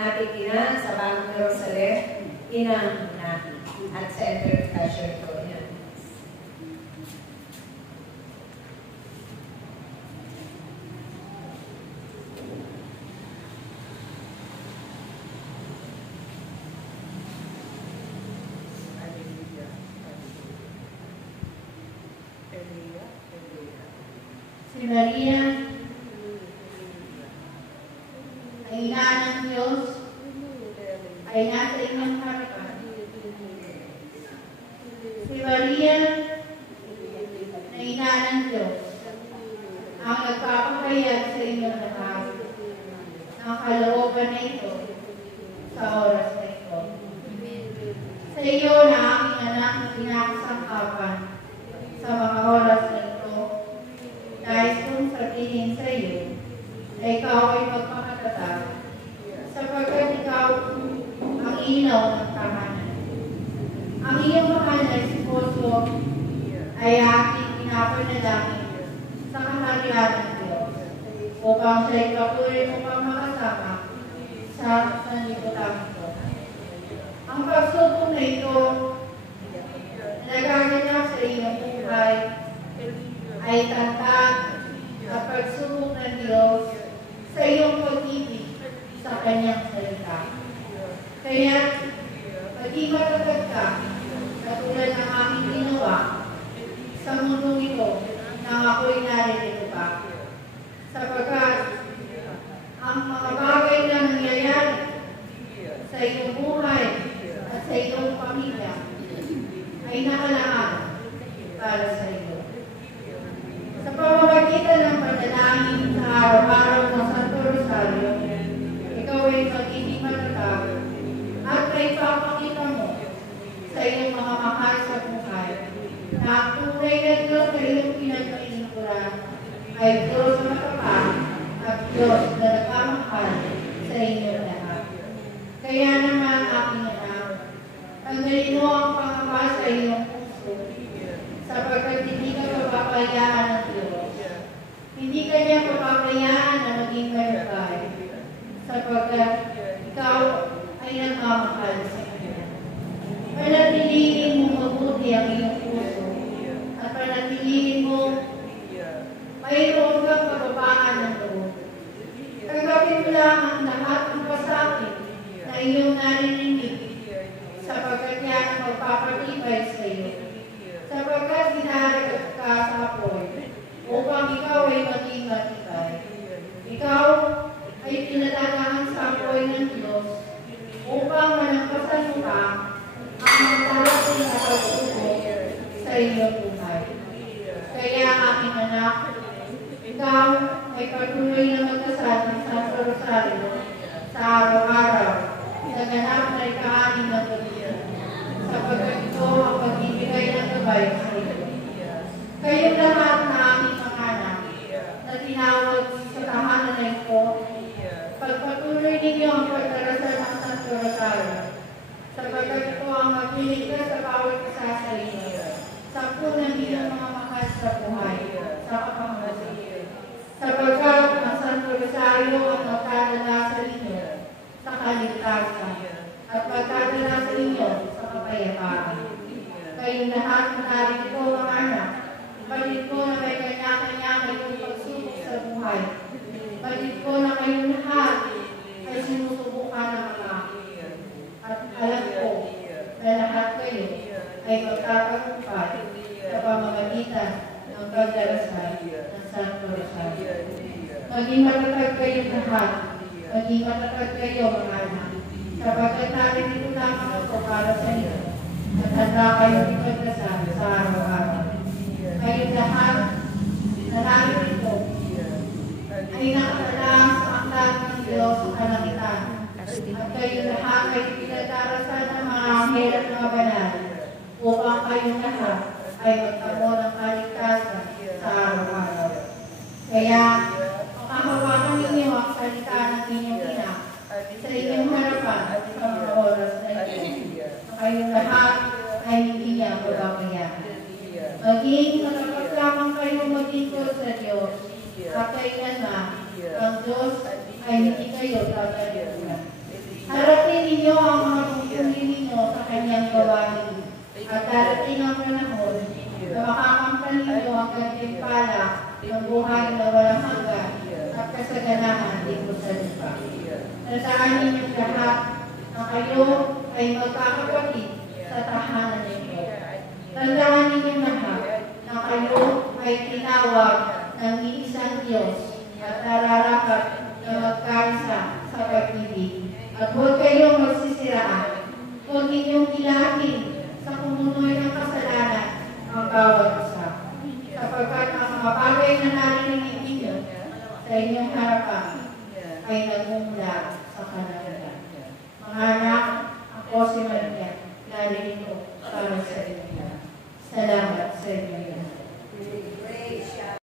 ating ina sa Bagong Jerusalem, inang natin at center treasure ko. Yan. Si Maria ay ina ng Diyos, ay nasa inyong harapan. Si Maria na ina ng Diyos, ang nagpapahayag sa inyong lahat ng kalooban na ito sa oras na ito. Sa iyo na aking anak na pinakasangkapan sa mga oras na ito, dahil kung sabihin sa iyo na ikaw ay magpakatatag, sapagkat ikaw ang ilaw ng tahanan. Ang iyong mahal na esposo ay aking pinapanalangin sa kaharian ng Diyos upang siya'y patuloy mo pang makasama sa sanlibutan ito. Ang pagsubok na ito na nagaganap sa iyong buhay ay tanda at pagsubok ng Diyos sa iyong pag-ibig sa Kanyang salita. Kaya, maging matatag ka, katulad ng aking ginawa sa mundong ito nang ako'y naririto pa. Sapagkat, ang mga bagay na nangyayari sa iyong buhay at sa iyong pamilya ay nakalaan para sa iyo. Sa pamamagitan ng panalangin sa araw-araw ng Santo Rosario, ikaw ay magiging matatag at may papakita mo sa iyong mga mahal sa buhay na ang tunay na Diyos na iyong pinagpainikuran ay Diyos na matapat at Diyos na nagmamahal sa inyong lahat. Kaya naman, aking anak, tanggalin mo ang pangamba sa iyong puso, sapagkat hindi ka papapayaan ng Diyos. Hindi ka niya papapayaan na maging malugay, sapagkat ikaw ay nagmamahal sa Kanya. Panatilihin mo mabuti ang iyong puso, at panatilihin mo mayroon kang kababaan ng loob. Tanggapin mo lang ang lahat ng pasakit na iyong narinig, sapagkat yan ang magpapatibay sa iyo. Sapagkat dinaragat ka sa apoy, upang ikaw ay maging matibay. Ikaw ay tinatagahan sa apoy ng Diyos, upang malampasan mo ka ang magparating na pagsubok sa iyong buhay. Kaya, aking anak, ikaw ay patuloy na magdasal ng Santo Rosario sa araw-araw sa ganap na ika-6 ng gabi, sapagkat ito ang pagbibigay ng gabay sa iyo. Kayong lahat na aming mga anak na tinawag sa tahanan na ito, pagpatuloy ninyo ang pagdarasal ng Santo Rosario, sapagkat ito ang magliligtas sa bawat isa sa inyo, sa punang inyong mga mahal sa buhay, sa kapangalaman. Sapagkat ang Santo Rosario ang magdadala sa inyo sa kaligtasan at magdadala sa inyo sa kapayapaan. Kayong lahat na narito mga anak, batid ko na may kanya-kanya kayong pagsubok sa buhay. Batid ko na kayong lahat ay sinusubukan ng mga. At alam ko na lahat kayo ay magtatagumpay sa pamamagitan ng pagdarasal ng Santo Rosario. Maging matatag kayong lahat, maging matatag kayo mga anak, sapagkat natin ito lamang ito para sa inyo, at handa kayong ipagdasal sa araw-araw. Kayong lahat na narito ay nakatalang sa aklat ng Diyos sa kalangitan, at kayong lahat ay pinagdarasal ng mga anghel at mga banal, upang kayong lahat ay magtamo ng kaligtasan sa araw-araw. Kaya, makahawakan ninyo ang salita ng inyong ina sa inyong harapan at sa mga oras na ito. Kayong lahat ay hindi niya magpapabayaan. Maging matapat lamang kayo maglingkod sa Diyos, at kailanman ang Diyos ay hindi kayo tatalibutan. Harapin ninyo ang mga tungkulin ninyo sa kanyang gawain. At darating ang panahon na makakamtan ninyo ang gantimpala ng buhay na walang hanggan at kasaganahan dito sa lupa. Tandaan ninyong lahat na kayo ay magkakapatid sa tahanan ninyo. Tandaan ninyong lahat na kayo ay tinawag ng iisang Diyos at nararapat na magkaisa sa pag-ibig. At huwag kayong magsisiraan, huwag ninyong ilahin sa kumunoy ng kasalanan ang bawat isa. Sapagkat ang mga bagay na narinig ninyo sa inyong harapan ay nagmumula sa kanila. Mga anak, ako si Maria, narinig ko para sa inyo. Salamat.